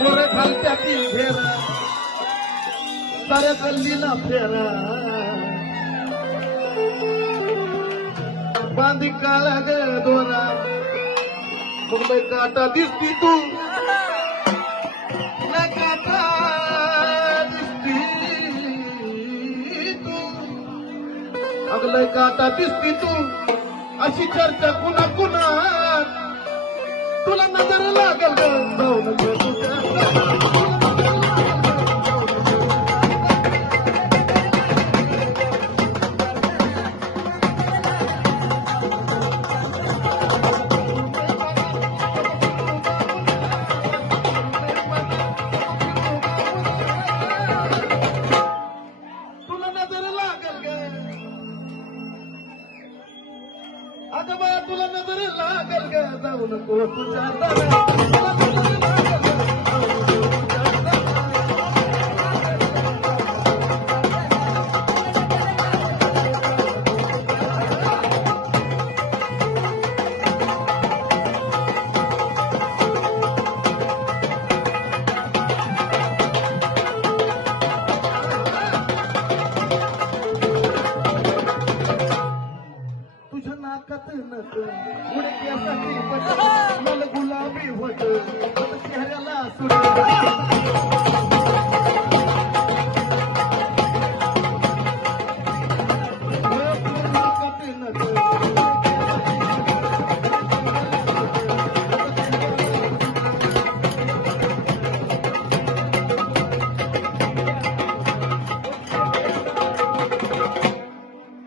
पोरं घालत्या तीन फेरा साऱ्या गल्लीला फेरा बांधी काळा ग दोरा मग लय काटा दिसती तू लय काटा दिसती तू अग लय काटा दिसती तू अशी चर्चा कुणा कुणा तुला नजर लागल ग जाऊन अगं बा तुला नजर लागल ग जाऊ नको तुझ्या उडक्यासाठी मला गुलाबी होत चेहऱ्याला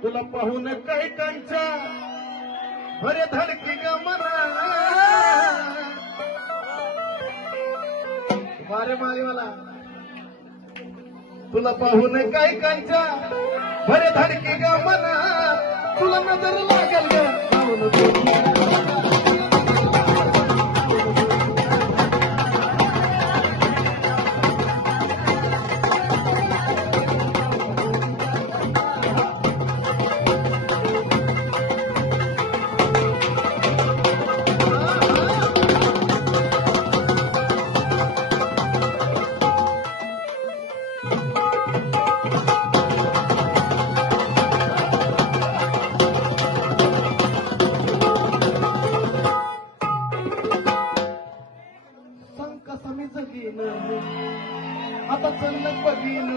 तुला पाहून काही कांच्या भरे धडकी ग मना मारे मारेवाला तुला पाहून काही कांच्या भरे धडकी ग मना तुला नजर लागल ग आता चलत बघीन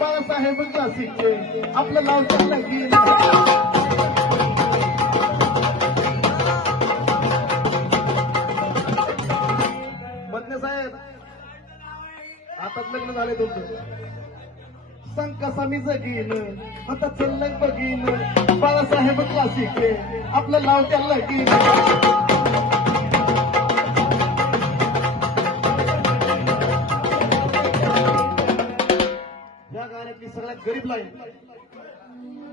बाळासाहेब क्लासिकचे आपलं लावतात लगीन बदने साहेब आताच लग्न झाले तुमचं सांग कसा मी जगीन आता चलत बघीन बाळासाहेब क्लासिकचे आपलं लावत्या लगीन सगळ्यात गरीब लाईन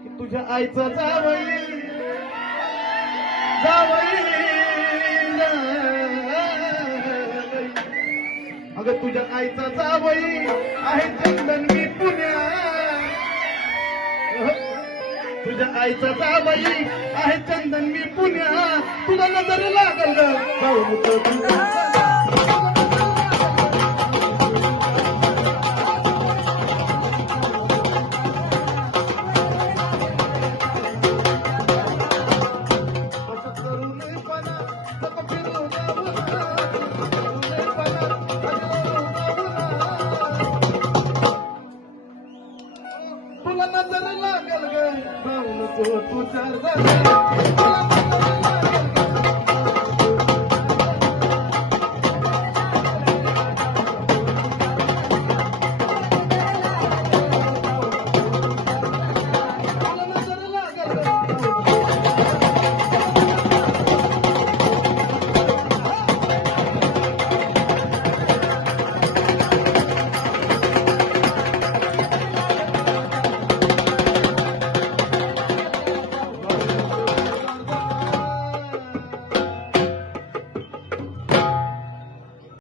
की तुझ्या आईचं जावई जावई अगं तुझ्या आईचा जावई आहे चंदन मी पुण्यात तुझ्या आईचा जावई आहे चंदन मी पुण्यात तुला नजर लागल तुला नजर लागल ग तू चार